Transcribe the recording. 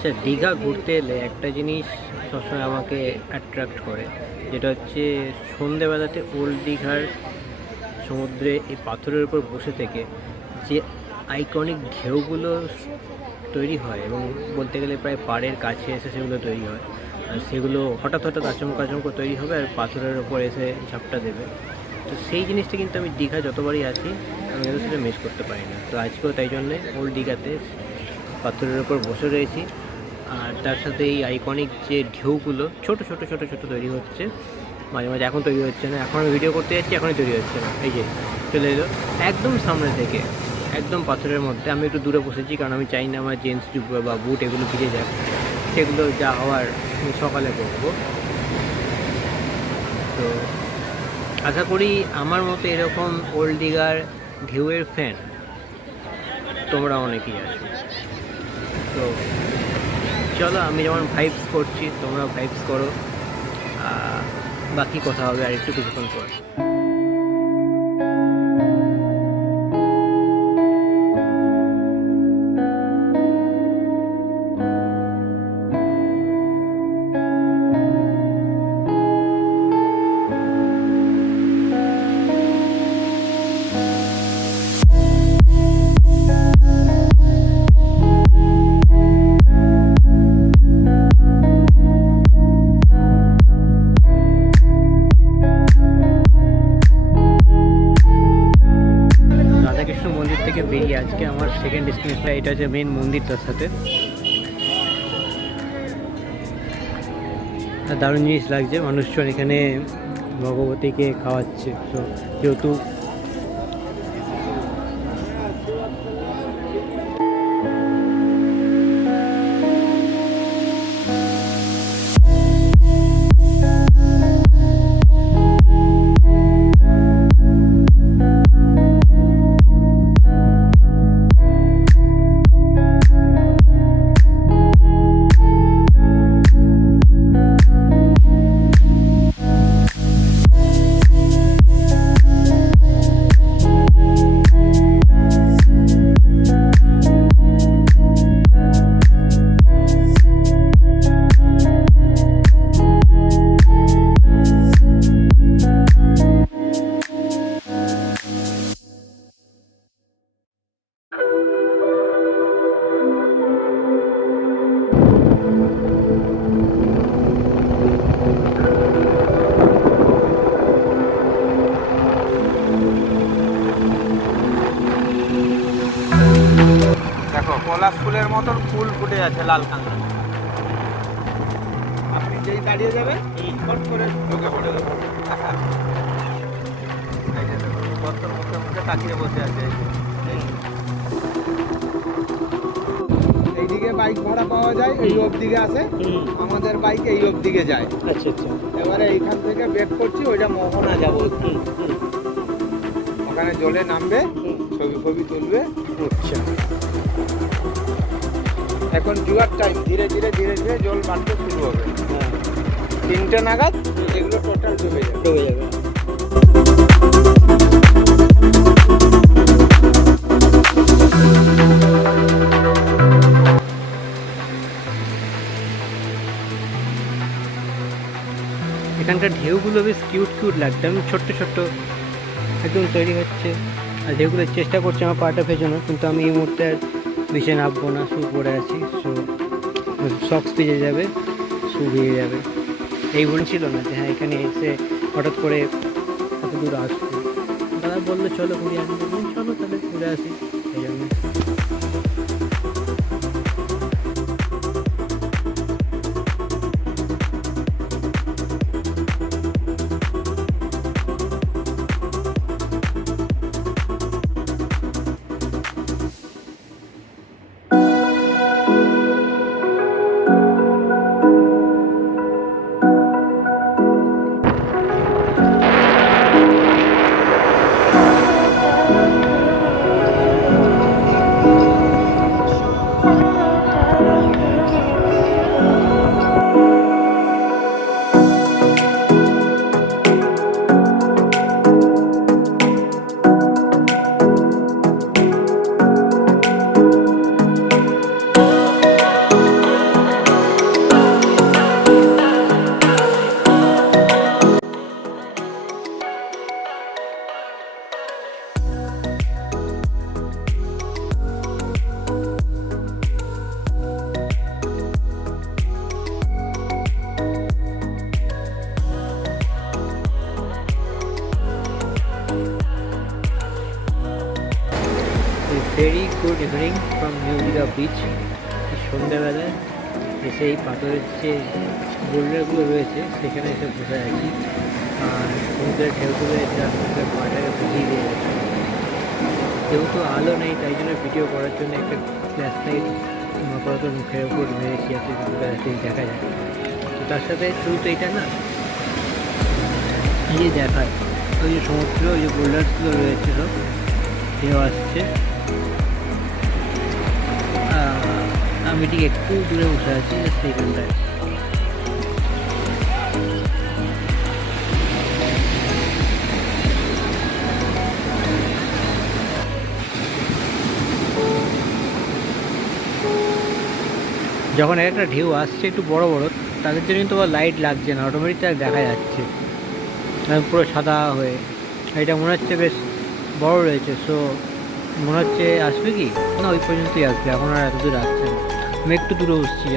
আচ্ছা দীঘা ঘুরতে এলে একটা জিনিস সবসময় আমাকে অ্যাট্রাক্ট করে, যেটা হচ্ছে সন্ধেবেলাতে ওল্ড দীঘার সমুদ্রে এই পাথরের উপর বসে থেকে যে আইকনিক ঢেউগুলো তৈরি হয় এবং বলতে গেলে প্রায় পাড়ের কাছে এসে সেগুলো তৈরি হয়, আর সেগুলো হঠাৎ হঠাৎ আচমকা আচমকা তৈরি হবে আর পাথরের ওপর এসে ঝাপটা দেবে। তো সেই জিনিসটা কিন্তু আমি দীঘা যতবারই আছি আমি কিন্তু সেটা মিস করতে পারি না। তো আজকেও তাই জন্যে ওল্ড দীঘাতে পাথরের ওপর বসে রয়েছি। আর তার সাথে এই আইকনিক যে ঢেউগুলো, ছোট ছোট ছোট ছোট তৈরি হচ্ছে। মাঝে মাঝে এখন তৈরি হচ্ছে না। এখন আমি ভিডিও করতে যাচ্ছি, এখনই তৈরি হচ্ছে না। এই যে, চলে এলো। একদম সামনে থেকে একদম পাথরের মধ্যে। আমি একটু দূরে বসেছি, কারণ আমি চাই না আমার জেন্টস জুব্বা বা বুট এগুলো ভিজে যাক। সেগুলো যা হওয়ার সকালে করব। তো আশা করি আমার মতো এরকম ওল্ড দিঘার ঢেউয়ের ফ্যান তোমরা অনেকেই আছো। তো চলো, আমি যেমন ভাইবস করছি তোমরা ভাইবস করো। বাকি কথা হবে আর একটু কিছুক্ষণ পর। এটা হচ্ছে মেন মন্দিরটার সাথে। দারুণ জিনিস লাগছে মানুষজন এখানে ভগবতীকে খাওয়াচ্ছে। তো যেহেতু লাল কালার। আপনি যেই দাঁড়িয়ে যাবেন ফট করে ঢুকে পড়ে দেবো মুখে মুখে তাকিয়ে বসে আছে। এইদিকে বাইক ভাড়া পাওয়া যায় এই অবদিকে আসে। আমাদের বাইক এই অবদিকে যায়। আচ্ছা আচ্ছা। এবারে এইখান থেকে বেক করছি ওইটা মোহনা যাব। ওখানে জলে নামবে ছবি ফবি তুলবে। আচ্ছা। এখন জুয়ার টাইম ধীরে ধীরে ধীরে ধীরে জল বাড়তে শুরু হবে। তিনটে নাগাদ এগুলো টোটাল ডুবে যাবে। ডুবে যাবে। এখানকার ঢেউগুলো বেশ কিউট কিউট লাগছে। আমি ছোট্ট ছোট্ট একদম তৈরি হচ্ছে। আর ঢেউগুলো চেষ্টা করছি আমার পাটা ভেজানো কিন্তু আমি এই মুহূর্তে বিষে নামবো না শু পরে আছি শু সক্স ভিজে যাবে শু ভিজে যাবে। এই ছিল না, যে হ্যাঁ এখানে এসে হঠাৎ করে এত দূর আসব। দাদা বলল, চলো ঘুরে আসবে চলো তাহলে ঘুরে আসি। এই জন্য। বিচ সন্ধ্যাবেলায় এসে এই পাথরের যে বোল্ডারগুলো রয়েছে, সেখানে এসে বসে আছি। আর সমুদ্রের ঢেউ তুলে যা সমুদ্রের পাটাকে বুঝিয়ে দিয়ে গেছে। যেহেতু আলো নেই, তাই জন্য ভিডিও করার জন্য একটা ফ্ল্যাশ লাইট আপাতত মুখের উপর মেরেছি যাতে দেখা যায়। তার সাথে শুধু তো এটা না, এই যে দেখায়, ওই যে সমুদ্র, ওই যে বোল্ডারগুলো রয়েছে ঢেউ আসছে। আমি ঠিক একটু দূরে বসে আছি জাস্ট এইখানটায় যখন একটা ঢেউ আসছে একটু বড় বড়, তাদের জন্য কিন্তু লাইট লাগছে না অটোমেটিক তার দেখা যাচ্ছে। পুরো সাদা হয়ে এটা মনে হচ্ছে বেশ বড় রয়েছে সো মনে হচ্ছে আসবে কি? না, ওই পর্যন্তই আসবে, এখন আর এত দূর আসছে না। আমি একটু দূরে বসছি